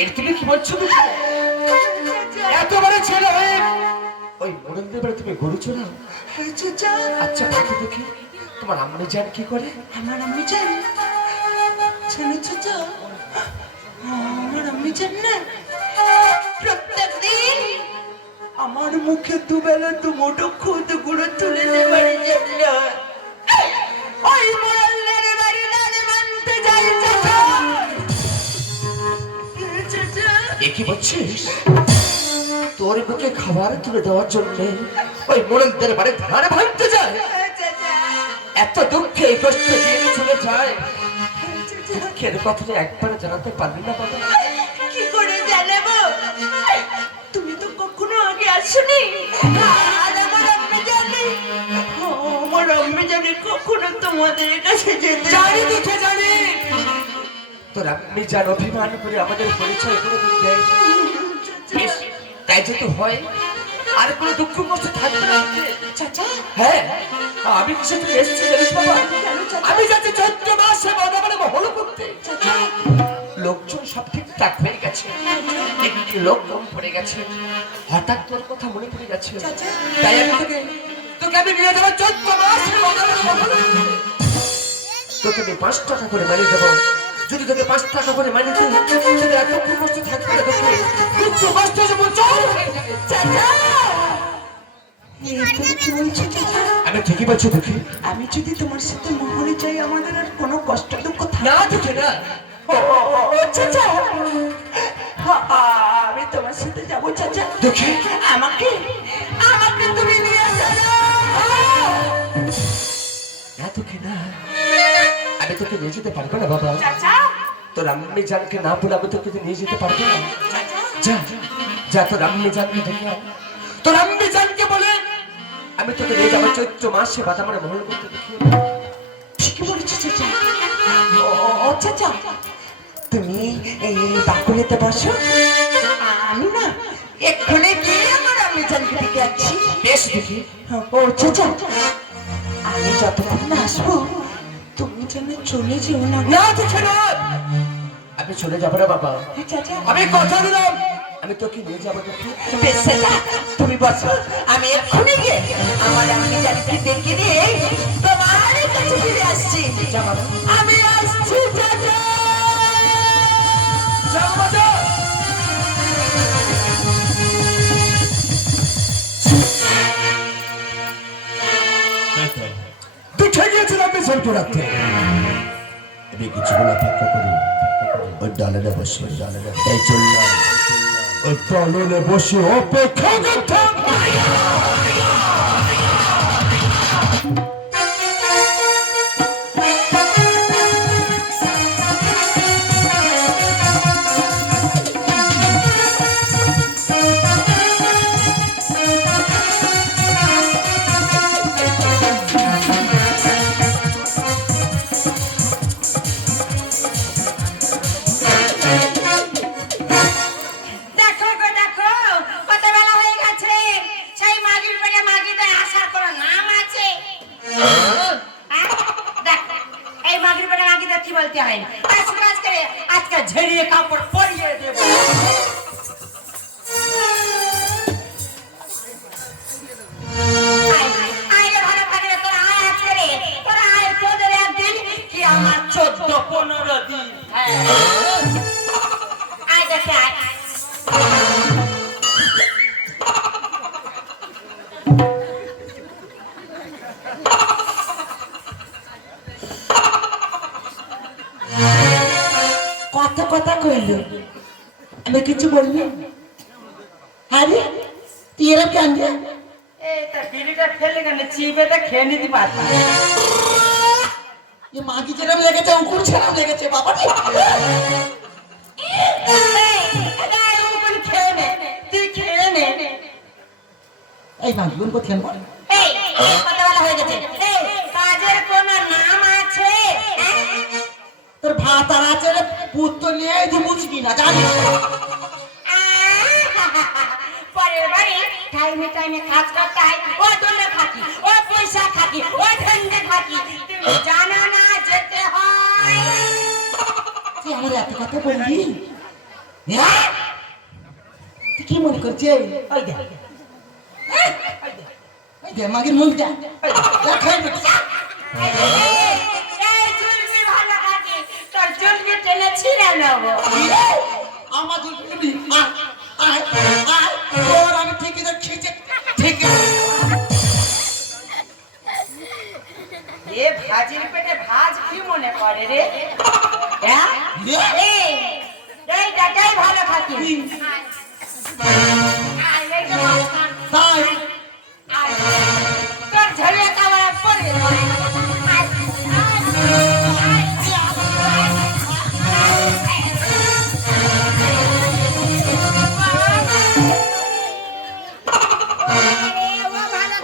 এর তুমি কি বলছো? এত বড় ছেলে হয়ে ওই মোড়লদের বাড়ি তুমি গরু চড়াও? আচ্ছা দেখি দেখি তোমার আম্মু জান কি করে? আমার আম্মু জান জানো চাচা, আমার আম্মু জান না প্রত্যেকদিন আমার মুখে দুবেলা দুমুঠো খুদ গুঁড়ো তুলে দেবার জন্য ওই মোড়লের বাড়ি দাঁড়ে মানতে যাই চাচা। এ কি বলছিস? তোর মুখে খাবার তুলে দেওয়ার জন্য ওই মোড়লদের বাড়ি ধারে ভাঙতে যায়? এত দুঃখে কষ্ট দিয়ে চলে যায়, দুঃখের কথাটা একবার জানাতে পারবি না বাবা? কি করে জানাবো? তুমি তো কখনো আগে আসোনি। আর আমার আম্মু জানে, আমার আম্মু জানে কখনো তোমাদের কাছে যেতে। জানি দুঃখে জানি, তোর আম্মি জান অভিমান করে আমাদের পরিচয় করে দেয়। বেশ, তাই যেহেতু হয় আর কোনো দুঃখ কষ্ট থাকবে না চাচা। হ্যাঁ, আমি কিসে তুই এসেছি জানিস বাবা? আমি যাচ্ছি 14 মাসে বাবা হলো করতে। লোকজন সব ঠিকঠাক হয়ে গেছে, একটি লোক কম পড়ে গেছে, হঠাৎ তোর কথা মনে পড়ে গেছে, তাই আমি তোকে আমি নিয়ে যাবো 14 মাসে তোকে আমি 5 টাকা করে মানিয়ে দেবো। যদি তোকে 5 টাকা করে মানিয়ে দিই তাহলে এত দুঃখ কষ্ট থাকবে না, তোকে দুঃখ কষ্ট যেমন চল হয়ে যাবে। চাচা আমি ঠিকই বলছি দেখি, আমি যদি তোমার সাথে মহলে যাই আমাদের আর কোনো কষ্ট দুঃখ না দেখে না। চাচা আমি তোমার সাথে যাবো চাচা। দেখি আমাকে আমাকে তুমি নিয়ে চলো। না তোকে না, আমি তোকে নিয়ে যেতে পারবো না বাবা। চাচা তোর আম্মি জানকে না বলে আমি তোকে নিয়ে যেতে পারবো না। চাচা যা যা তোর আম্মি জানকে দেখে আয়। তোর আম্মি জানকে বলে আমি তোকে নিয়ে যাবো 14 মাসে বাদামারে মহল করতে দেখি। ঠিকই বলেছো চাচা। ও চাচা তুমি এই বাকুলেতে বসো, আমি না এক্ষুনি গিয়ে আমার আমি জানকে ডেকে আছি। বেশ দেখি। ও চাচা আমি যতক্ষণ না আসবো তুমি যেন চলে যেও না। না দেখে না, আমি চলে যাবো না বাবা। চাচা আমি কথা দিলাম আমি তোকে নিয়ে যাবো দেখি। বেশ চাচা তুমি বসো, আমি এক্ষুনি গিয়ে আমার আমি জানকে ডেকে দিয়ে তোমার কাছে ফিরে আসছি। যা বাবা, আমি আসছি চাচা। যা বাবা যা। দেখে গিয়েছিলাম মিশনকে রাখতে। আমি কিছুক্ষণ অপেক্ষা করি, ওই ডালেরা বসে তাই চললাম ওই ডালে বসে অপেক্ষা করতাম। দেখো গো দেখো, কত বেলা হয়ে গেছে। সেই মাগির পেলে মাগিদের আসার কোনো নাম আছে? হ্যাঁ? দেখো, এই মাগির পেলে মাগিদের কি বলতে হয়? আজকে ঝেড়িয়ে কাপড় পরিয়ে দেবো। আয় রে ভালো ভালো রে, তোরা আয় আজকে রে। তোরা আয়, তোদের একদিন কি আমার 14-15 দিন। হ্যাঁ আয় দেখে আয়। কত কথা কইল, আমি কিছু বলবি? আরে তুই এরকম কেন রে? তা বিড়িটা ফেলে কেন? চিবেটা খেয়ে নিতে পারতাম। এ মাগি যেরকম লেগেছে উকুর ছেড়াম লেগেছে বাবা রে। খেয়ে নে, তুই খেয়ে নে। এই মাগি কোন কোথায় বল? এই, কতবেলা হয়ে গেছে? এই, কাজের কোনো নাম আছে? তোর ভাত আর আছে রে, পুত্র নিয়ে তুই বুঝবি না জানিস? পরের বাড়ি টাইমে টাইমে কাজ করতে হয়, ও দলে থাকি, ও পয়সা থাকি, ও ঢেঙ্গে থাকি। তুমি জানো না যেতে হয়? আমার এত কথা বললি? হ্যাঁ? তুই কি মনে করছিস? ওই দেখ, ওই দেখ মাগির মুখটা দেখাই বেটা। এই চুলবি ভালো খাকি, তোর চুলবি টেনে ছিঁড়ে নেবো। আমার দুল পিলবি আয় আয় আয় তোর আমি ঠিকই তো খিচে ঠিক এ ভাজির পেটে ভাজ কি মনে করে রে? হ্যাঁ? এই দেখাই ভালো খাকি। আয়, এই তো মাঝখান। তাই আয়, তোর ঝরিয়ে কামড়া পড়ে যাবে। আয়,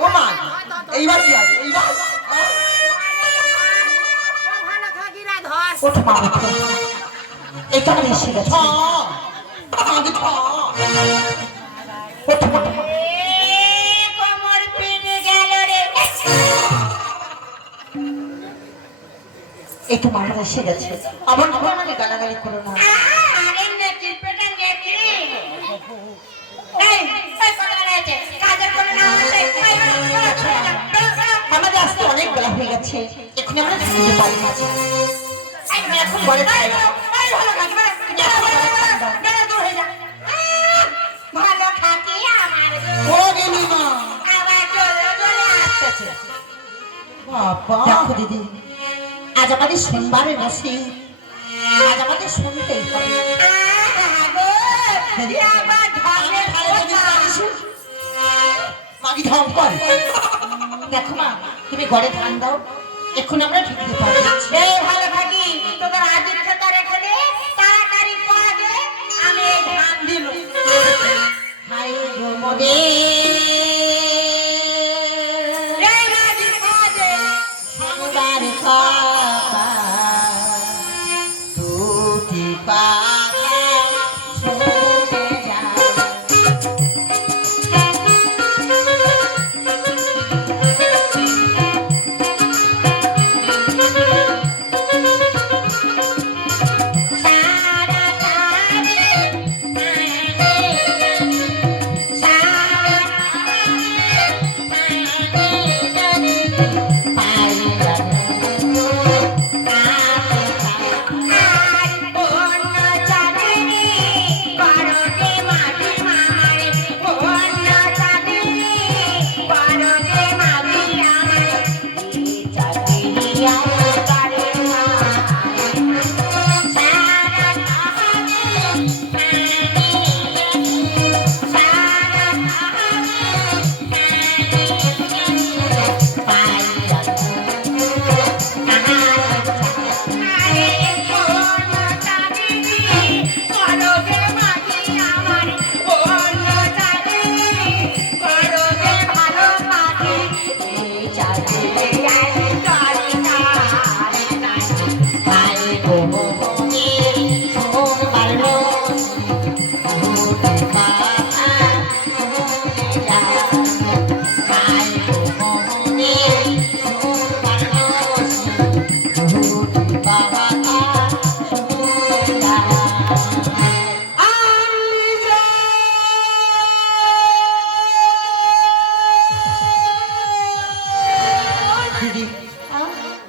ও মা এইবার কি হবে এইবার ওঠ মা ওঠ এটা আমি এসে গেছে মাগি ছ ওঠ মা কোমর পিনে গেল রে। এই তো মামা এসে গেছে আমার নামে আমাকে গালাগালি করো না আরে নেকি পেটে নেকি। এই কথা বলেছে কাজের কোনো নাম আছে? আমাদের আজকে অনেক বেলা হয়ে গেছে এখন আমরা যেতে পারি না এই মেয়ে খুব বলে এই ভালো খাকি দূর হয়ে যা। ভালো খাকি আমার ও গেলি মা আবার চলে চলে আসতেছে। বাবা দেখো দিদি আজ আমাদের সোমবারে নসি আজ আমাদের শুনতেই হবে মাগি ঢং কর দেখো মা তুমি ঘরে ধান দাও এখন আমরা ঢুকতে পারি এই ভালো থাকি তোদের আজির খেতা রেখে দে তাড়াতাড়ি পা দে আমি এই ধান দিল। হাই গো মনে এই আজির পা দে সোমবার খাবা দুটি পাখা ছুটে যায় সারা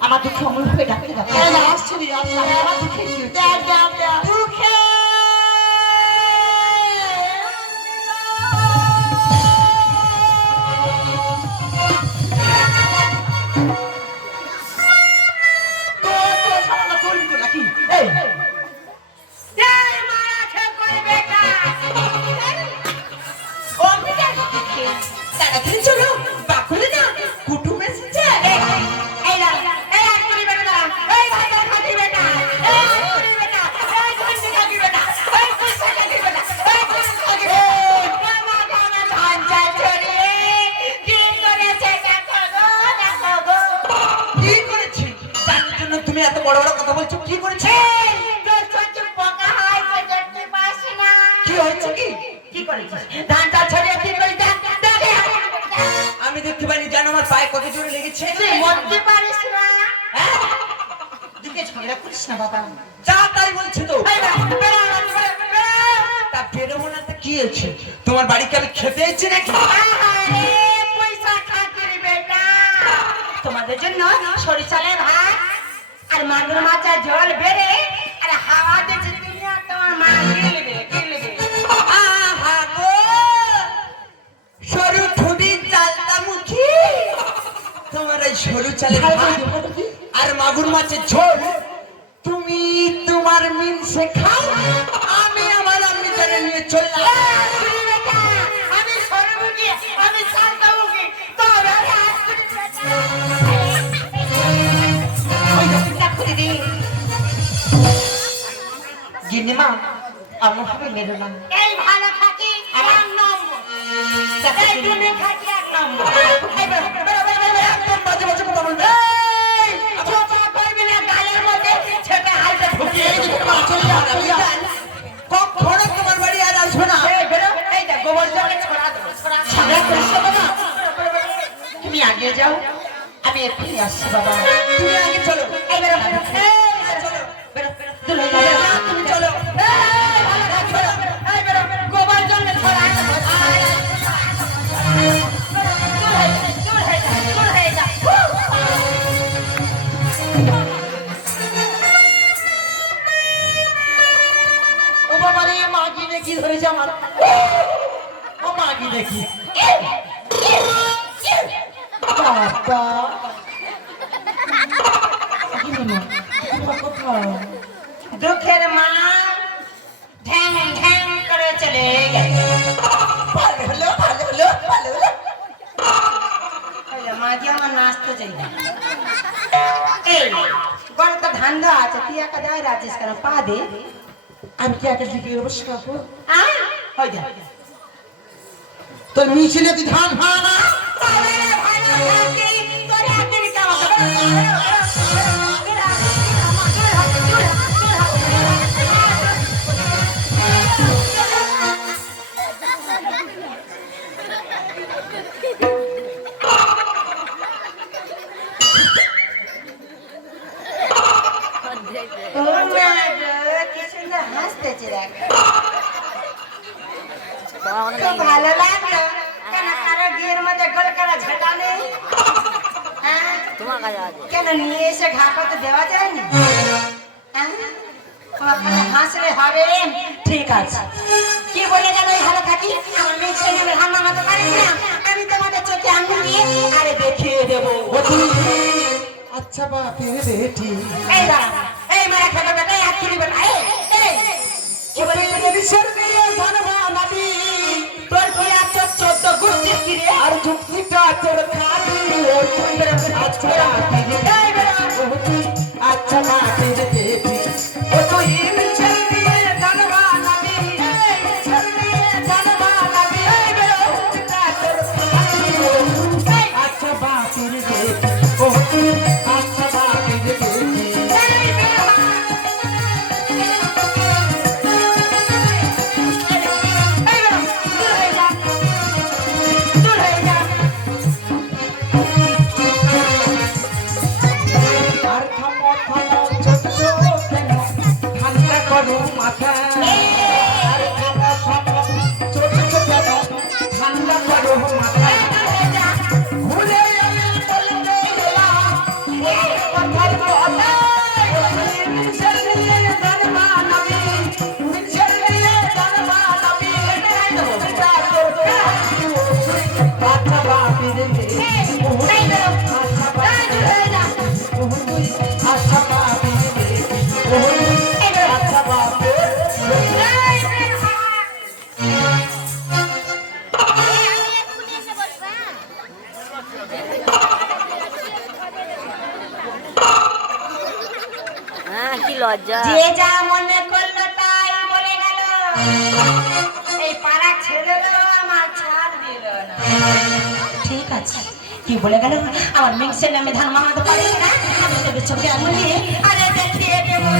আমার দুঃখে অমল ভাবে ডাকতে ডাকতে আসছে রে আমার দুঃখে কি দুঃখে তাড়াতাড়ি চলো বাকুলে না কুটুম এসেছে কি করেছি তার জন্য তুমি এত বড় বড় কথা বলছো কি করেছি কি হয়েছে কি করেছিস ধানটা ছড়িয়ে কি করি আমি দেখতে পারি জানো আমার পায়ে কত জোরে লেগেছে মরতে পারিস না দুকে ঝগড়া করিস না বাবা যা তাই বলছি তো। তা বেরোবো না তো কি হয়েছে? তোমার বাড়িকে আমি খেতে এসেছি নাকি? তোমাদের জন্য সরিষালের ভাত আর মাগুর মাছের ঝোল বেড়ে আর হাওয়া দিয়েছে তুমি আর তোমার মা গিলবে গিলবে। আহা গো, সরু ঠুডির চালটা মুখী, তোমার এই সরু চালের ভাত আর মাগুর মাছের ঝোল তুমি তোমার মিনসে খাও, আমি আমার আম্মি জানে নিয়ে চললাম। আমি সরবুকি আমি শান্তমুখী তবে ওই দোকানটা খুলে দিই। গিন্নিমা, আমার ভাবে মেরো না। এই ভালো থাকি এক নম্বর, এই তুমি থাকি এক নম্বর। একদম বাজে বাজে কথা বলবে। চোপা করবি না, গালের মধ্যে ছেটে হালকা ঢুকিয়ে দিবি। কখনো তোমার বাড়ি আর আসবে না। এই বেরো, এই দেখ গোবর জলে ছড়া দেবো, ছড়া সাদা করিস না বাবা। তুমি আগে যাও, আমি এক্ষুনি আসছি বাবা। তুমি আগে চলো। এই বেরো, বেরো, এই চলো। বেরো, বেরো, তুলে যাবে না, তুমি চলো। এই ভালো থাক, বেরো, এই বেরো, গোবর জলে ছড়া দেবো। দূর হয়ে যা, দূর হয়ে যা। ও বাবা রে, মাগি দেখি ধরেছে আমার। ও মাগি দেখি। বাবা, দুঃখের মা ঢ্যাং ঢ্যাং করে চলে গেল। ভালো হলো, ভালো হলো, ভালো হলো। মাঝে আমার নাচতে চাই না। এই গড়ে তো ধান দেওয়া আছে, তুই একা দাঁড়িয়ে আছিস কেন? পা দে। আমি কি একা লিখে দেবো শেখাবো? হয়ে যা। তোর মিছিলে তুই ধান ভা না। হাসতেছে দেখ, খুব ভালো লাগলো। কেন কারো বিয়ের মধ্যে গোল করা ঝেঁটা নেই? হ্যাঁ? কেন নিয়ে এসে ঘা করতে দেওয়া যায়নি? হ্যাঁ? তোমার কাছে হাসলে হবে? ঠিক আছে। কি বলে গেল ওই ভালো থাকি? আমার মেয়ে ছেলে হান্না মতো পারিস না, আমি তোমাদের চোখে আঙুল দিয়ে আরে দেখিয়ে দেবো। আচ্ছা বাপের বেটি, এই দাঁড়া, এই মারা খেতে বেটা, এই হাত তুলি বেটা, এই কি বলে দেশের মেয়ে ধান ভা নাবি, তোর কি আর 14 গুষ্টি কি রে? আর যুক্তিটা তোর খালি। ও তুই আচ্ছা বাপের বেটি, আচ্ছা বাপের বেটি, ও তুই মিছিল দিয়ে ধান ভা নাবি, মিছিল দিয়ে ধান ভা নাবি, যুক্তিটা তোর খালি। আচ্ছা বাপের বেটি, ও তুই আচ্ছা বাপের বেটি। আর থামো থামো ছোট কেন, ঠান্ডা করো মাথা। আর থামো থামো ছোট কেন, ঠান্ডা করো মাথা। ভুলে আমি বলতে গেলাম এই কথার কথা। মিছিল দিয়ে গান বানাবি, মিছিল দিয়ে গান বানাবি, যুক্তিটা তোর খালি। আচ্ছা বাপের বেটি, আচ্ছা বাপের বেটি, আচ্ছা বাপের বেটি, আচ্ছা বাপের বেটি। কি লজ্জা। যে যা মনে করলো তাই বলে গেল। এই পাড়া ছেলেগুলো আমার ছাড় দিল না। ঠিক আছে, কি বলে গেল? আমার মিক্সের নামে ধান মামাতে পারি না, আমি তোকে চোখে আঙুল দিয়ে আরে দেখিয়ে দেবো।